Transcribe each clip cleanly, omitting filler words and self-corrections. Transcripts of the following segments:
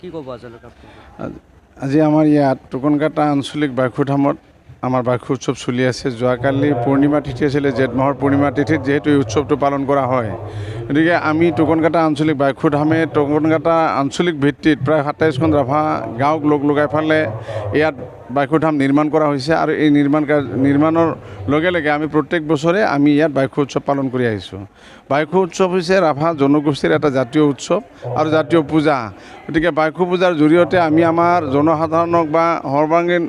কি ক'ব আচলতে আজি আমাৰ ইয়াত টোকনকাটা আঞ্চলিক বায়ুধামত আমাৰ বাৰ্ষিক উৎসৱ চলি আছে। যোৱাকালি পূৰ্ণিমা তিথি আছিলে, জেঠ মাহৰ পূৰ্ণিমা তিথিত যিহেতু এই উৎসৱটো পালন কৰা হয়, গতিকে আমি টোকনকাটা আঞ্চলিক বাৰ্ষিকধামে টোকনকাটা আঞ্চলিক ভিত্তিত প্ৰায় 27খন ৰাভা গাঁৱক লগাই ফালে ইয়াত বাৰ্ষিকধাম নিৰ্মাণ কৰা হৈছে। আৰু এই নিৰ্মাণৰ লগে লগে আমি প্ৰত্যেক বছৰে আমি ইয়াত বাৰ্ষিক উৎসৱ পালন কৰি আহিছোঁ। বাৰ্ষিক উৎসৱ হৈছে ৰাভা জনগোষ্ঠীৰ এটা জাতীয় উৎসৱ আৰু জাতীয় পূজা। গতিকে বাৰ্ষিক পূজাৰ জৰিয়তে আমি আমাৰ জনসাধাৰণক বা সৰ্বাংগীন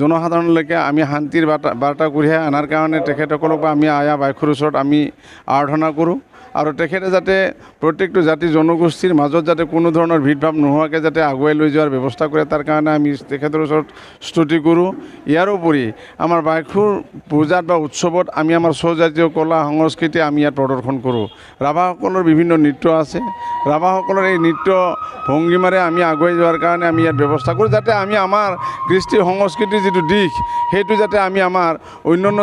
জনসাধাৰণলৈকে আমি শান্তিৰ বাৰ্তা কঢ়িয়াই অনাৰ কাৰণে তেখেতসকলক বা আমি আয়া বাৰ্ষিকৰ ওচৰত আমি আৰাধনা কৰোঁ। আৰু তেখেতে যাতে প্ৰত্যেকটো জাতি জনগোষ্ঠীৰ মাজত যাতে কোনো ধৰণৰ ভিদ ভাৱ নোহোৱাকৈ যাতে আগুৱাই লৈ যোৱাৰ ব্যৱস্থা কৰে, তাৰ কাৰণে আমি তেখেতৰ ওচৰত স্তুতি কৰোঁ। ইয়াৰোপৰি আমাৰ বাৰ্ষিক পূজাত বা উৎসৱত আমি আমাৰ স্বজাতীয় কলা সংস্কৃতি আমি ইয়াত প্ৰদৰ্শন কৰোঁ। ৰাভাসকলৰ বিভিন্ন নৃত্য আছে, ৰাভাসকলৰ এই নৃত্য ভংগীমাৰে আমি আগুৱাই যোৱাৰ কাৰণে আমি ইয়াত ব্যৱস্থা কৰোঁ, যাতে আমি আমাৰ কৃষ্টি সংস্কৃতিৰ যিটো দিশ সেইটো যাতে আমি আমাৰ অন্যান্য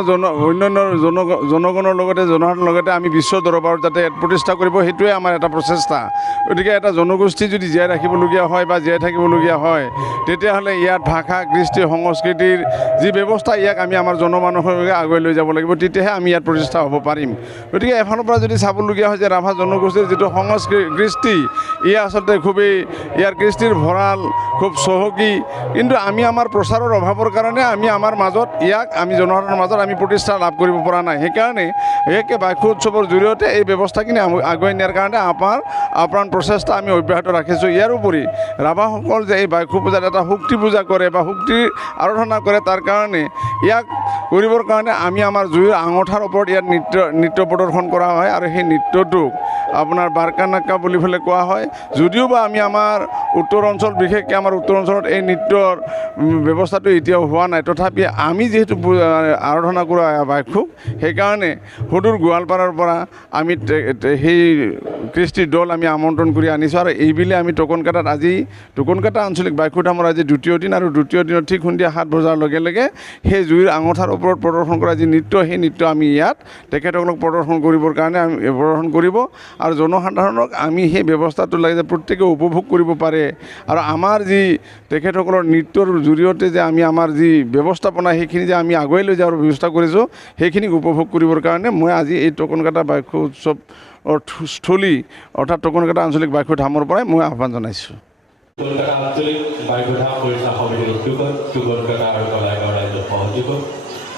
জনগণৰ লগতে জনসাধাৰণৰ লগতে আমি বিশ্ব দৰবাৰত যাতে প্ৰতিষ্ঠা কৰিব, সেইটোৱে আমাৰ এটা প্ৰচেষ্টা। গতিকে এটা জনগোষ্ঠী যদি জীয়াই ৰাখিবলগীয়া হয় বা জীয়াই থাকিবলগীয়া হয়, তেতিয়াহ'লে ইয়াত ভাষা কৃষ্টি সংস্কৃতিৰ যি ব্যৱস্থা ইয়াক আমি আমাৰ জনমানুষলৈকে আগুৱাই লৈ যাব লাগিব, তেতিয়াহে আমি ইয়াত প্ৰতিষ্ঠা হ'ব পাৰিম। গতিকে এফালৰ পৰা যদি চাবলগীয়া হয় যে ৰাভা জনগোষ্ঠীৰ যিটো কৃষ্টি, ই আচলতে খুবেই ইয়াৰ কৃষ্টিৰ ভঁৰাল খুব চহকী, কিন্তু আমি আমাৰ প্ৰচাৰৰ অভাৱৰ কাৰণে আমি আমাৰ মাজত ইয়াক আমি জনসাধাৰণৰ মাজত আমি প্ৰতিষ্ঠা লাভ কৰিব পৰা নাই। সেইকাৰণে বিশেষকৈ বাৰ্ষিক উৎসৱৰ জৰিয়তে এই ব্যৱস্থাখিনি আগুৱাই নিয়াৰ কাৰণে আমাৰ আপ্ৰাণ প্ৰচেষ্টা আমি অব্যাহত ৰাখিছোঁ। ইয়াৰোপৰি ৰাভাসকল যে এই বাৰ্ষিক পূজাত এটা শক্তি পূজা কৰে বা শক্তিৰ আৰাধনা কৰে, তাৰ কাৰণে ইয়াক কৰিবৰ কাৰণে আমি আমাৰ জুইৰ আঙঠাৰ ওপৰত ইয়াত নৃত্য প্ৰদৰ্শন কৰা হয়। আৰু সেই নৃত্যটোক আপোনাৰ বাৰকানাক্কা বুলি পেলাই কোৱা হয়। যদিও বা আমি আমাৰ উত্তৰ অঞ্চল, বিশেষকৈ আমাৰ উত্তৰ অঞ্চলত এই নৃত্যৰ ব্যৱস্থাটো এতিয়াও হোৱা নাই, তথাপি আমি যিহেতু আৰাধনা কৰোঁ বাৰ্ষিক, সেইকাৰণে সুদূৰ গোৱালপাৰাৰ পৰা আমি সেই কৃষ্টিৰ দল আমি আমন্ত্ৰণ কৰি আনিছোঁ। আৰু এইবুলি আমি টোকনকাটা আঞ্চলিক বাৰ্ষিকধামৰ আজি দ্বিতীয় দিন, আৰু দ্বিতীয় দিনত ঠিক সন্ধিয়া 7 বজাৰ লগে লগে সেই জুইৰ আঙঠাৰ ওপৰত প্ৰদৰ্শন কৰা যি নৃত্য, সেই নৃত্য আমি ইয়াত তেখেতসকলক প্ৰদৰ্শন কৰিবৰ কাৰণে আমি প্ৰদৰ্শন কৰিব। আৰু জনসাধাৰণক আমি সেই ব্যৱস্থাটো লাগে যে প্ৰত্যেকে উপভোগ কৰিব পাৰে। আৰু আমাৰ যি তেখেতসকলৰ নৃত্যৰ জৰিয়তে যে আমি আমাৰ যি ব্যৱস্থাপনা সেইখিনি যে আমি আগুৱাই লৈ যোৱাৰ ব্যৱস্থা কৰিছোঁ, সেইখিনিক উপভোগ কৰিবৰ কাৰণে মই আজি এই টোকনকাটা বাৰ্ষিক উৎসৱ স্থলী অৰ্থাৎ টোকনকাটা আঞ্চলিক বাৰ্ষিকধামৰ পৰাই মই আহ্বান জনাইছোঁ। টোকনকাটা আঞ্চলিক বাৰ্ষিকধাম পৰিচালনা সমিতিৰ উদ্যোগত টোকনকাটা আৰু কলাইগাঁও ৰাইজৰ সহযোগত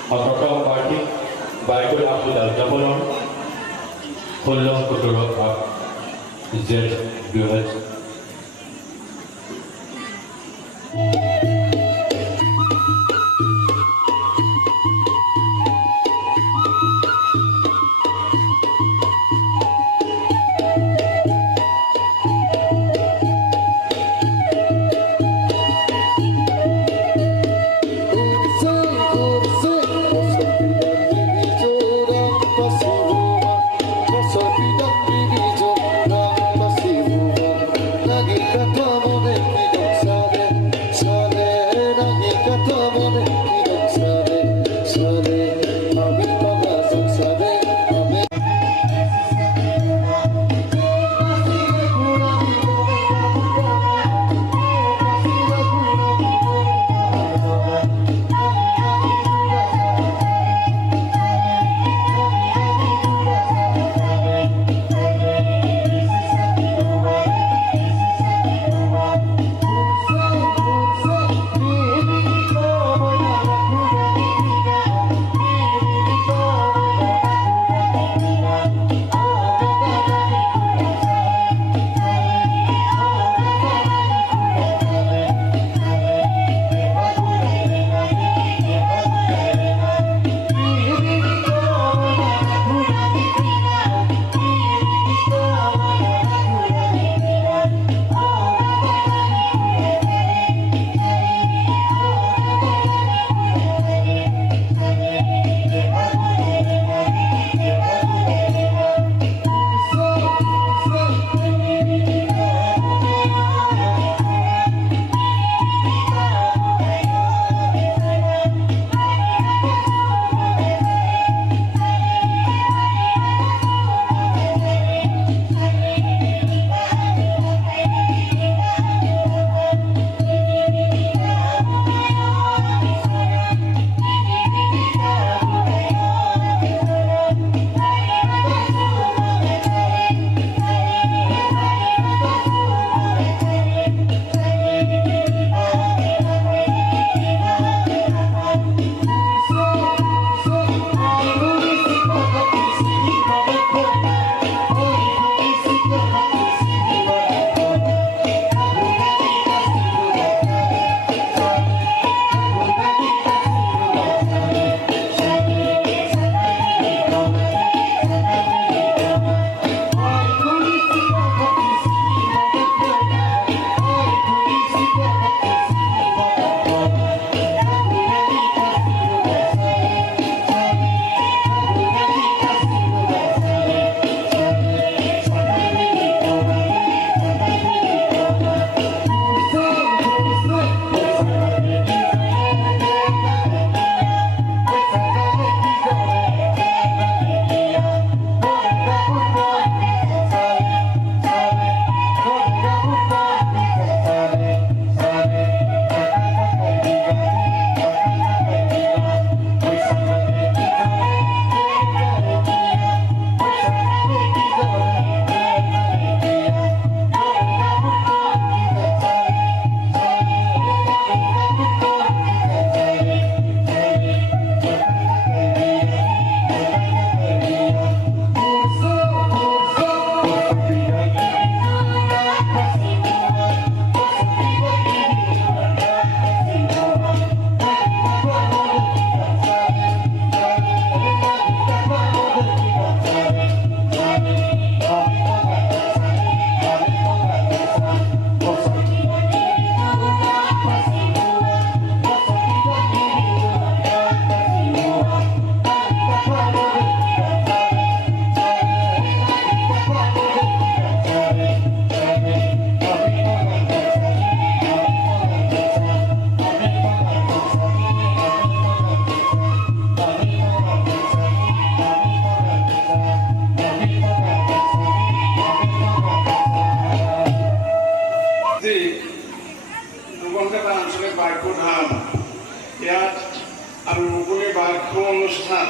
প্ৰথম বাৰ্ষিক বাৰ্ষিকধাম পূজা উদযাপনৰ 16-17 জেঠ 2000 ইয়াত আমি মুকলি বাক্য অনুষ্ঠান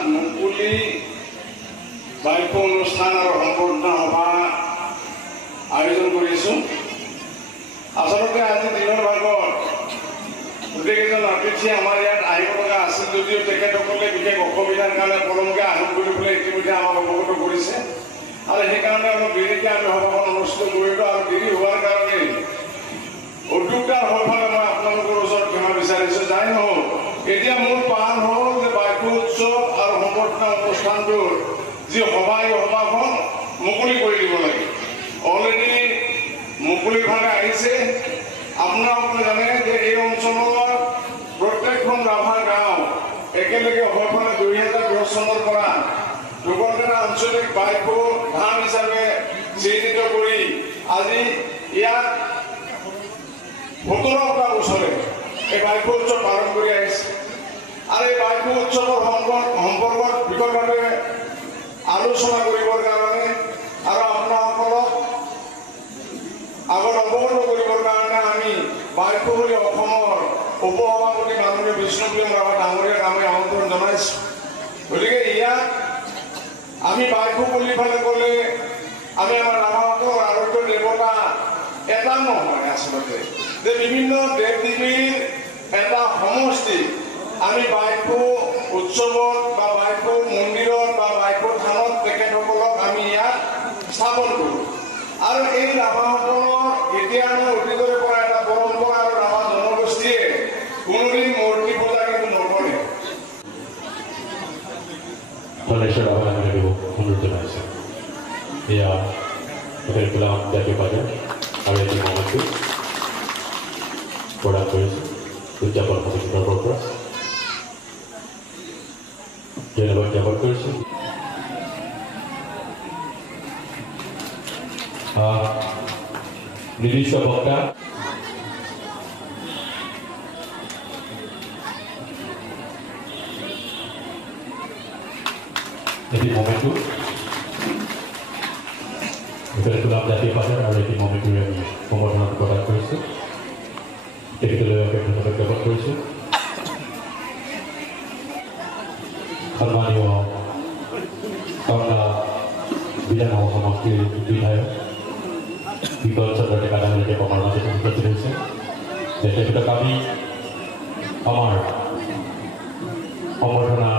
আৰু সম্বৰ্ধনা সভা আয়োজন কৰিছোঁ। আচলতে আজি দিনৰ ভাগত গোটেইকেইজন অতিথি আমাৰ ইয়াত আহিব লগা আছিল যদিও তেখেতসকলে বিশেষ অসুবিধাৰ কাৰণে পলমকৈ আহৰণ কৰিবলৈ ইতিমধ্যে আমাক অৱগত কৰিছে আৰু সেইকাৰণে অলপ দেৰিকৈ আমি সভাখন অনুষ্ঠিত কৰিলোঁ আৰু দেৰি হোৱাৰ কাৰণে উদ্যোগটাৰ সফালে মই আপোনালোকৰ ওচৰত ক্ষমা বিচাৰিছোঁ। যাই নহওক এতিয়া মোৰ পান হ'ল যে বাক্য উৎসৱ আৰু সম্বৰ্ধনা অনুষ্ঠানটোৰ যি সভা এই সভাখন মুকলি কৰি দিব লাগে। অলৰেডি মুকলিভাৱে আহিছে। আপোনালোকে জানে যে এই অঞ্চলৰ প্ৰত্যেকখন ৰাভা গাঁও একেলগে সভাখনে 2010 চনৰ পৰা টোকনকাটা আঞ্চলিক বাক্য ধাম হিচাপে চিহ্নিত কৰি আজি ইয়াত 17টা বছৰে এই বাক্য উৎসৱ পালন কৰি আহিছে আৰু এই বাক্য উৎসৱৰ সম্পৰ্কত বিশদভাৱে আলোচনা কৰিবৰ কাৰণে আৰু আপোনালোকক আগত অৱগত কৰিবৰ কাৰণে আমি বাক্যশলী অসমৰ উপসভাপতি মাননীয় বিষ্ণুপ্ৰিয়ম ৰাভা ডাঙৰীয়াক আমি আমন্ত্ৰণ জনাইছোঁ। গতিকে ইয়াত আমি বাক্য বুলি ফালে ক'লে আমি আমাৰ ৰাভাসকলৰ আৰাধ্য দেৱতা এটা নহয়, আচলতে যে বিভিন্ন দেৱ দেৱীৰ এটা সমষ্টি আমি বাক্য উৎসৱত বা বাক্য মন্দিৰত বা বাক্য থানত তেখেতসকলক আমি ইয়াত স্থাপন কৰোঁ আৰু এই ৰাভাসকলৰ এতিয়ানো অতীতৰে পৰা এটা পৰম্পৰা আৰু ৰাভা জনগোষ্ঠীয়ে কোনোদিন মূৰ্তি পূজা কিন্তু নকৰে। ধনেশ্বৰ ৰাভা ডাঙৰীয়াক অনুৰোধ জনাইছোঁ। এয়া গোলাম জাতীয় বাজাৰ আৰু এটি মহৎটো প্ৰদান কৰিছোঁ উদযাপন সমিতিৰ তৰফৰ পৰা ধন্যবাদ জ্ঞাপন কৰিছোঁ। নিৰ্দিষ্ট বক্তা এটি মমেণ্টটো গোলাম জাতীয় বাজাৰ আৰু এটি মমেণ্টটোৰে আমি সম্বৰ্ধনা প্ৰদান কৰিছোঁ। তেখেতলৈ ধন্যবাদ জ্ঞাপন কৰিছোঁ। সন্মানীয় টংলা বিধানসভা সমষ্টিৰ বিধায়ক বিকল চন্দ্ৰ ডেকা ডাঙৰীয়াক আমাৰ মাজত উপস্থিত হৈছে। তেখেতক আমি আমাৰ সম্বৰ্ধনা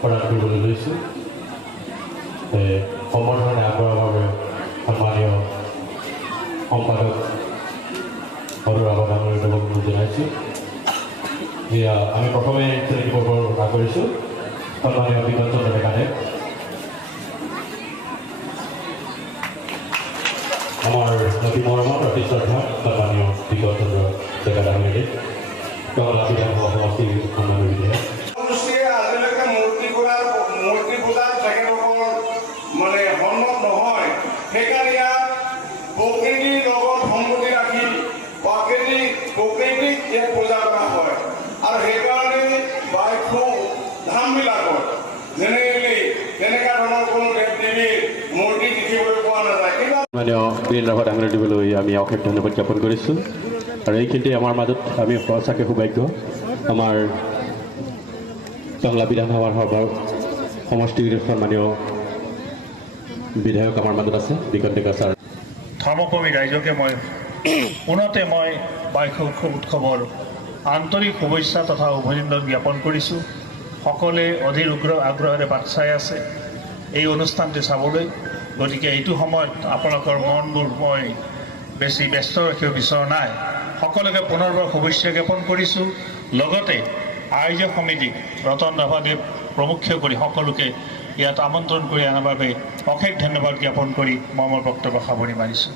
প্ৰদান কৰিবলৈ লৈছোঁ। সম্বৰ্ধনা আগবঢ়োৱাৰ বাবে সন্মানীয় সম্পাদক অনুৰাগ ডাঙৰীয়াক অনুৰোধ জনাইছোঁ। এয়া আমি প্ৰথমে শ্ৰেণী পৰ্বৰ আগবাঢ়িছোঁ। সন্মানীয় বিকল চন্দ্ৰ ডেকানে আমাৰ অতি মৰমৰ অতি শ্ৰদ্ধা সন্মানীয় বিকল চন্দ্ৰ ডেকা ডাঙৰীয়াক টংলা বিধানসভা সমষ্টিৰ সন্মানীয় বিধায়ক আজিলৈকে মূৰ্তি পূজাত তেখেতসকল মানে সন্মত নহয়। সেইকাৰণে ইয়াত প্ৰকৃতিৰ লগত সংগতি ৰাখি প্ৰকৃতিক ইয়াত পূজা কৰা হয় আৰু সেইকাৰণে বাক্য ধামবিলাকত জেনেৰেলি তেনেকুৱা ধৰণৰ কোনো দেৱ দেৱীৰ মূৰ্তি দেখিবলৈ পোৱা নাযায়। মাননীয় বীৰেন ৰাভা ডাঙৰীয়াক দিবলৈ আমি অশেষ ধন্যবাদ জ্ঞাপন কৰিছোঁ। আৰু এইখিনিতে আমাৰ মাজত আমি সঁচাকৈ সৌভাগ্য আমাৰ টংলা বিধানসভাৰ সমষ্টিৰ সন্মানীয় বিধায়ক আমাৰ মাজত আছে বিকল ডেকা ছাৰ। ধৰ্মকৰ্মী ৰাইজকে পুনতে মই বাক্য উৎসৱৰ আন্তৰিক শুভেচ্ছা তথা অভিনন্দন জ্ঞাপন কৰিছোঁ। সকলোৱে অধীৰ আগ্ৰহেৰে বাট চাই আছে এই অনুষ্ঠানটি চাবলৈ। গতিকে এইটো সময়ত আপোনালোকৰ মনবোৰ মই বেছি ব্যস্ত ৰাখিব বিচৰা নাই। সকলোকে পুনৰবাৰ শুভেচ্ছা জ্ঞাপন কৰিছোঁ। লগতে আয়োজক সমিতিক ৰতন ৰাভাদেৱ প্ৰমুখ্য কৰি সকলোকে ইয়াত আমন্ত্ৰণ কৰি অনাৰ বাবে অশেষ ধন্যবাদ জ্ঞাপন কৰি মই মোৰ বক্তব্য সামৰণি মাৰিছোঁ।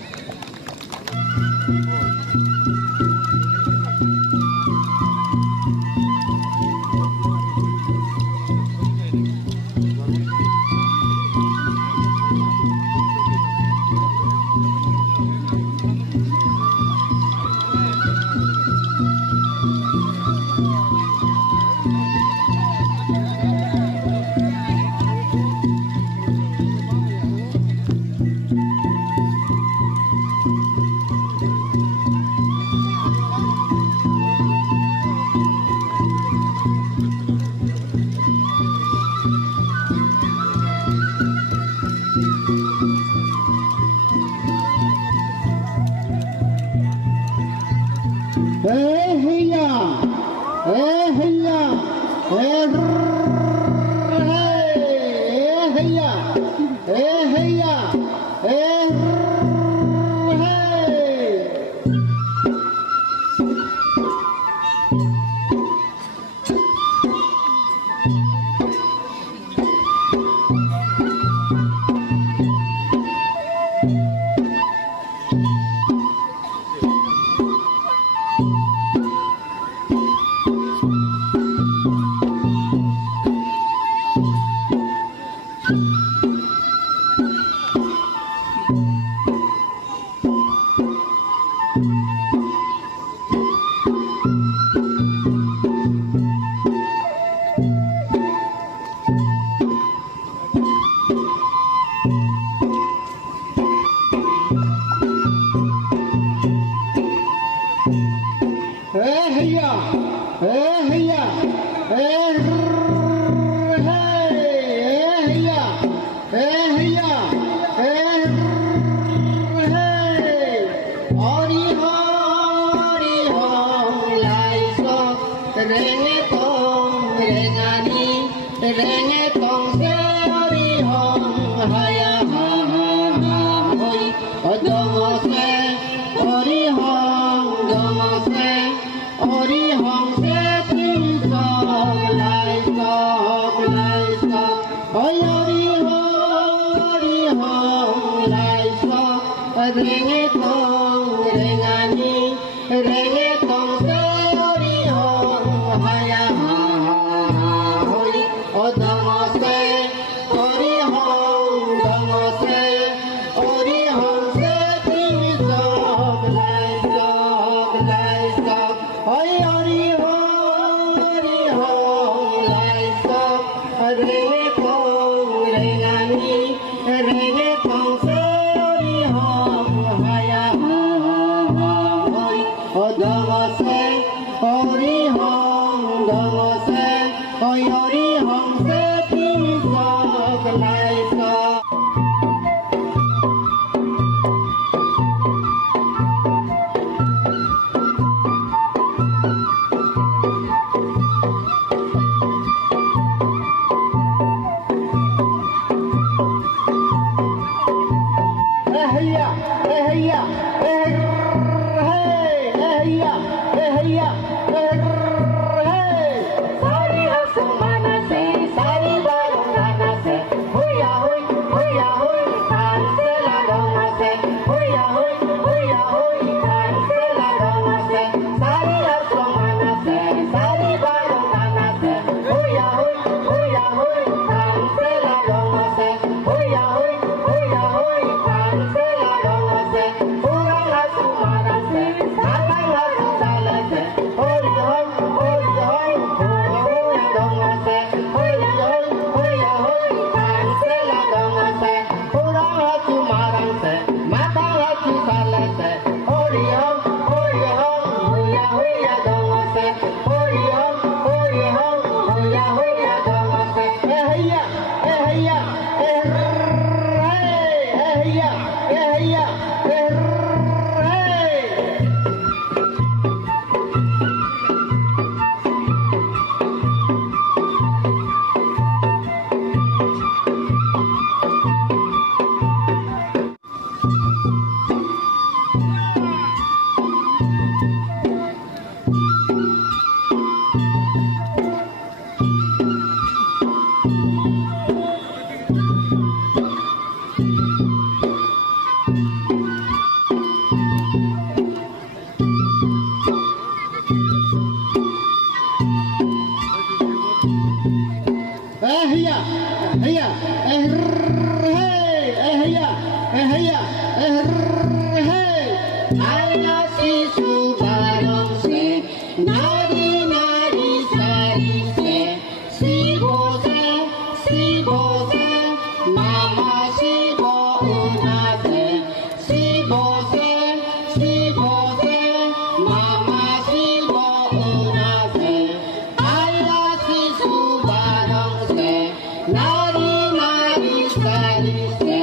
Nari nari sari se,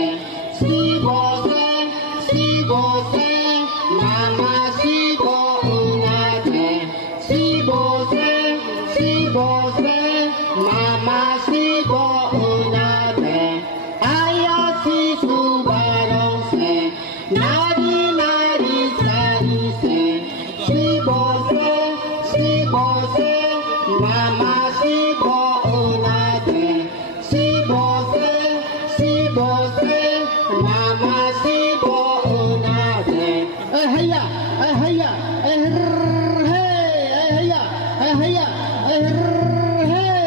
si bo se. se mama si bo una de aya si su baro se nari nari sari se si bo se mama si bo una de si bo se mama si bo una de hayya hayya hey hayya hayya hey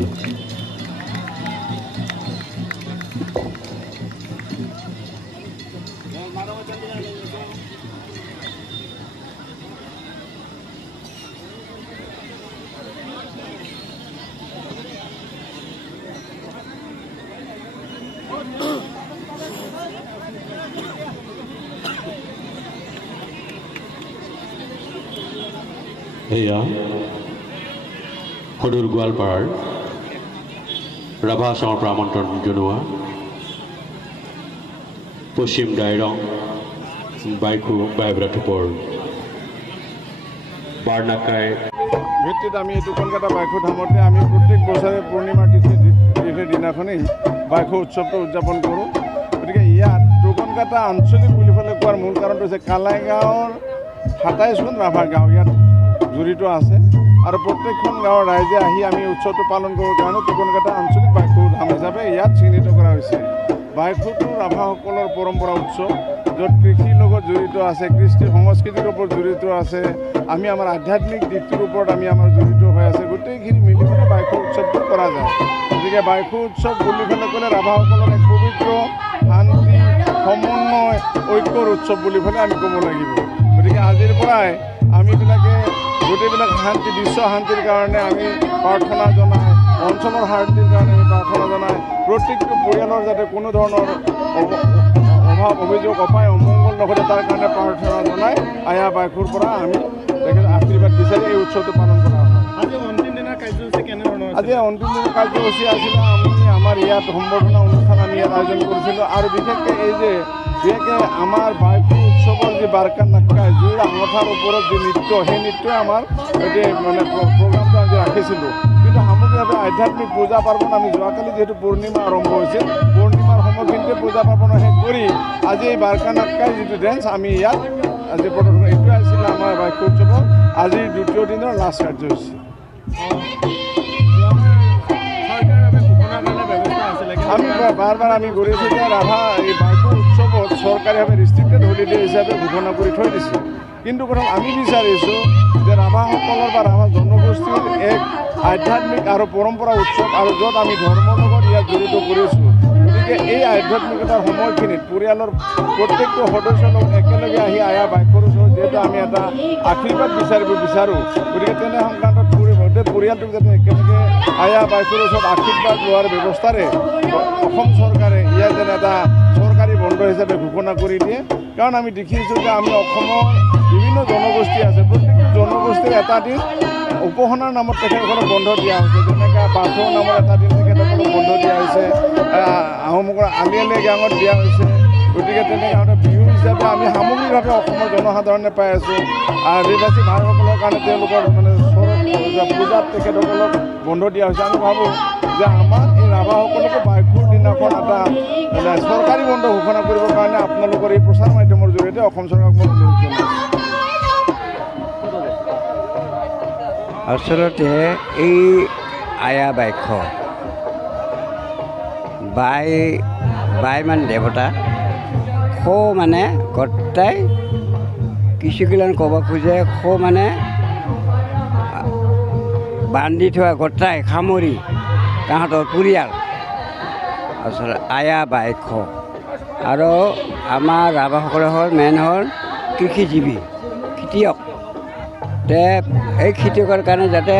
আচলক এয়া সদূৰ গোৱালপাৰাৰ ৰাভা আছামৰ পৰা আমন্ত্ৰণ জনোৱা পশ্চিম ডাইৰং বাইখু বাইব্ৰাথোপৰ বাৰনাকাই ভিত্তিত আমি এই টোকনকাটা বাইখু ধামতে আমি প্ৰত্যেক বছৰে পূৰ্ণিমাৰ তিথিৰ দিনাখনেই বাইখু উৎসৱটো উদযাপন কৰোঁ। গতিকে ইয়াত টোকনকাটা আঞ্চলিক বুলি পেলাই কোৱাৰ মূল কাৰণটো হৈছে কালাই গাঁৱৰ ২৭খন ৰাভা গাঁও ইয়াত জড়িত আছে আৰু প্ৰত্যেকখন গাঁৱৰ ৰাইজে আহি আমি উৎসৱটো পালন কৰোঁ কাৰণে টোকনকাটা আঞ্চলিক বাইখু ধাম হিচাপে ইয়াত চিহ্নিত কৰা হৈছে। বাইখুটো ৰাভাসকলৰ পৰম্পৰা উৎসৱ, য'ত কৃষিৰ লগত জড়িত আছে, কৃষ্টি সংস্কৃতিৰ ওপৰত জড়িত আছে, আমি আমাৰ আধ্যাত্মিক দিশটোৰ ওপৰত আমি আমাৰ জড়িত হৈ আছে, গোটেইখিনি মিলি পেলাই বাইখু উৎসৱটো কৰা যায়। গতিকে বাইখু উৎসৱ বুলি পেলাই ক'লে ৰাভাসকলৰ এক পবিত্ৰ শান্তি সমন্বয় ঐক্যৰ উৎসৱ বুলি পেলাই আমি ক'ব লাগিব। গতিকে আজিৰ পৰাই আমিবিলাকে গোটেইবিলাক শান্তি বিশ্ব শান্তিৰ কাৰণে আমি প্ৰাৰ্থনা জনাই, অঞ্চলৰ শান্তিৰ কাৰণে আমি প্ৰাৰ্থনা জনাই, প্ৰত্যেকটো পৰিয়ালৰ যাতে কোনো ধৰণৰ অভাৱ অভিযোগ অপায় অমংগল নঘটে তাৰ কাৰণে প্ৰাৰ্থনা জনাই আয়া বাইখুৰ পৰা আমি আশীৰ্বাদ বিচাৰি এই উৎসৱটো পালন কৰা হয়। আজি অন্তিম দিনৰ কাৰ্যসূচী কেনেধৰণৰ? আজি অন্তিম দিনৰ কাৰ্যসূচী আছিলে আমি আমাৰ ইয়াত সম্বৰ্ধনা অনুষ্ঠান আমি ইয়াত আয়োজন কৰিছিলোঁ আৰু বিশেষকৈ এই যে আমাৰ বাইখু উৎসৱৰ যি বাৰকা নাক্কাই জুইৰ আঙঠাৰ ওপৰত যি নৃত্য, সেই নৃত্যই আমাৰ এটি মানে প্ৰগ্ৰামটো আমি ৰাখিছিলোঁ। কিন্তু সামগ্ৰিকভাৱে আধ্যাত্মিক পূজা পাৰ্বণ আমি যোৱাকালি যিহেতু পূৰ্ণিমা আৰম্ভ হৈছিল, পূৰ্ণিমাৰ সময়খিনিতে পূজা পাৰ্বণ শেষ কৰি আজি এই বাৰকা নাক্কাই যিটো ডেন্স আমি ইয়াত আজি প্ৰদৰ্শন, এইটোৱে আছিলে আমাৰ বাইখু উৎসৱৰ আজিৰ দ্বিতীয় দিনৰ লাষ্ট কাৰ্যসূচী। আমি বাৰ আমি কৰিছোঁ যে ৰাভা এই বাইখু উৎসৱত চৰকাৰীভাৱে ৰিষ্ট্ৰিক্টেড হলিডে হিচাপে ঘোষণা কৰি থৈ দিছে। কিন্তু প্ৰথম আমি বিচাৰিছোঁ যে ৰাভাসকলৰ বা ৰাভা জনগোষ্ঠীৰ এক আধ্যাত্মিক আৰু পৰম্পৰা উৎসৱ আৰু য'ত আমি ধৰ্মৰ লগত ইয়াত জড়িত কৰিছোঁ। গতিকে এই আধ্যাত্মিকতাৰ সময়খিনিত পৰিয়ালৰ প্ৰত্যেকটো সদস্যৰ লগত একেলগে আহি আয়া বাইখুৰ ওচৰত যিহেতু আমি এটা আশীৰ্বাদ বিচাৰিব বিচাৰোঁ, গতিকে তেনে সংক্ৰান্তত গোটেই পৰিয়ালটোক যাতে একেলগে আয়া বাইখুৰ ওচৰত আশীৰ্বাদ লোৱাৰ ব্যৱস্থাৰে অসম চৰকাৰে ইয়াত যেন এটা চৰকাৰী বন্ধ হিচাপে ঘোষণা কৰি দিয়ে। কাৰণ আমি দেখিছোঁ যে আমি অসমৰ বিভিন্ন জনগোষ্ঠী আছে, প্ৰত্যেকটো জনগোষ্ঠীৰ এটা দিন উপাসনাৰ নামত তেখেতসকলক বন্ধ দিয়া হৈছে। যেনেকৈ বাথৌ নামৰ এটা দিন তেখেতসকলক বন্ধ দিয়া হৈছে, আহোমসকলৰ আলি আলি গাঁৱত দিয়া হৈছে। গতিকে তেনেকৈ বিহু হিচাপে আমি সামগ্ৰিকভাৱে অসমৰ জনসাধাৰণে পাই আছোঁ। আদিবাসী ভাইসকলৰ কাৰণে তেওঁলোকৰ মানে পূজাত তেখেতসকলক বন্ধ দিয়া হৈছে। আমি ভাবোঁ যে আমাৰ এই ৰাভাসকলকো বাইখুৰ দিনাখন এটা চৰকাৰী বন্ধ ঘোষণা কৰিবৰ কাৰণে আপোনালোকৰ এই প্ৰচাৰ মাধ্যমৰ জৰিয়তে অসম চৰকাৰক মই অনুৰোধ জনাইছোঁ। আচলতে এই আয়া বাইখু বাই মানে দেৱতা, খো মানে গোটাই কিছুগিলান ক'ব খোজে, খো মানে বান্ধি থোৱা গোটাই সামৰি তাহাঁতৰ পৰিয়াল আচলতে আয়া বাইখু। আৰু আমাৰ ৰাভাসকলে হ'ল মেইন হ'ল কৃষিজীৱী খেতিয়ক। এই খেতিয়কৰ কাৰণে যাতে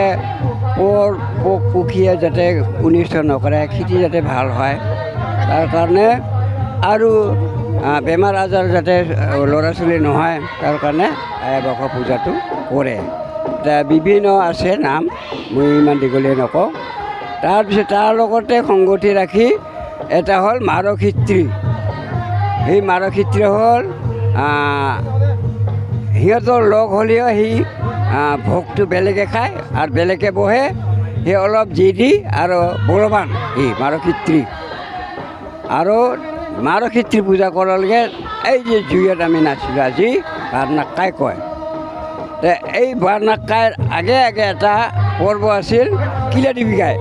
পোক পক্ষীয়ে যাতে অনিষ্ট নকৰে, খেতি যাতে ভাল হয় তাৰ কাৰণে আৰু বেমাৰ আজাৰ যাতে ল'ৰা ছোৱালী নহয় তাৰ কাৰণে আয়া বাইখু পূজাটো কৰে। বিভিন্ন আছে নাম, মই ইমান দীঘলীয়া নকওঁ। তাৰপিছত তাৰ লগতে সংগতি ৰাখি এটা হ'ল মাৰখিত্ৰী। সেই মাৰখিত্ৰী হ'ল সিহঁতৰ লগ হ'লেও সি ভোগটো বেলেগে খায় আৰু বেলেগে বহে, সি অলপ জিদি আৰু বলৱান সি মাৰখিত্ৰী। আৰু মাৰখিত্ৰী পূজা কৰালৈকে এই যে জুইত আমি নাছিলোঁ আজি বাৰনাক্কাই কয়। এই বাৰনাক্কাইৰ আগে আগে এটা পৰ্ব আছিল কিলাদেৱী গাই।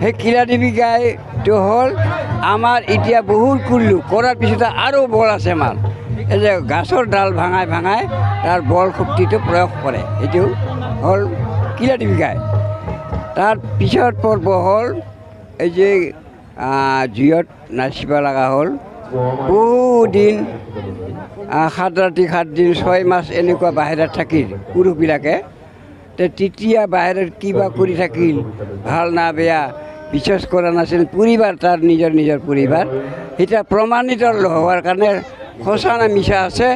সেই কিলাদেৱী গাইটো হ'ল আমাৰ এতিয়া বহুত কৰিলোঁ, কৰাৰ পিছতে আৰু বল আছে আমাৰ। এই যে গাছৰ ডাল ভাঙাই ভাঙাই তাৰ বল শক্তিটো প্ৰয়োগ কৰে, এইটো হ'ল কিলাদেৱী গাই। তাৰ পিছৰ পৰ্ব হ'ল এই যে জুইত নাচিব লগা হ'ল বহুদিন 7 ৰাতি 7 দিন 6 মাহ এনেকুৱা বাহিৰত থাকিল পুৰুষবিলাকে তেতিয়া বাহিৰত কিবা কৰি থাকিল ভাল না বেয়া বিশ্বাস কৰা নাছিল পৰিবাৰ তাৰ নিজৰ নিজৰ পৰিবাৰ এতিয়া প্ৰমাণিত হোৱাৰ কাৰণে সঁচা না মিছা আছে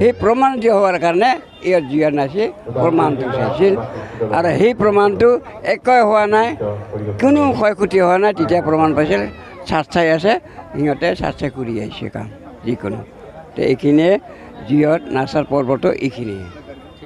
সেই প্ৰমাণিত হোৱাৰ কাৰণে ইয়াত জুইত নাচি প্ৰমাণটো চাইছিল আৰু সেই প্ৰমাণটো একোৱে হোৱা নাই কোনো ক্ষয় ক্ষতি হোৱা নাই তেতিয়া প্ৰমাণ পাইছিল স্বাস্থ্যই আছে সিহঁতে স্বাস্থ্য কৰি আহিছে কাম যিকোনো তো এইখিনিয়ে জুইত নাচাৰ পৰ্বটো এইখিনিয়ে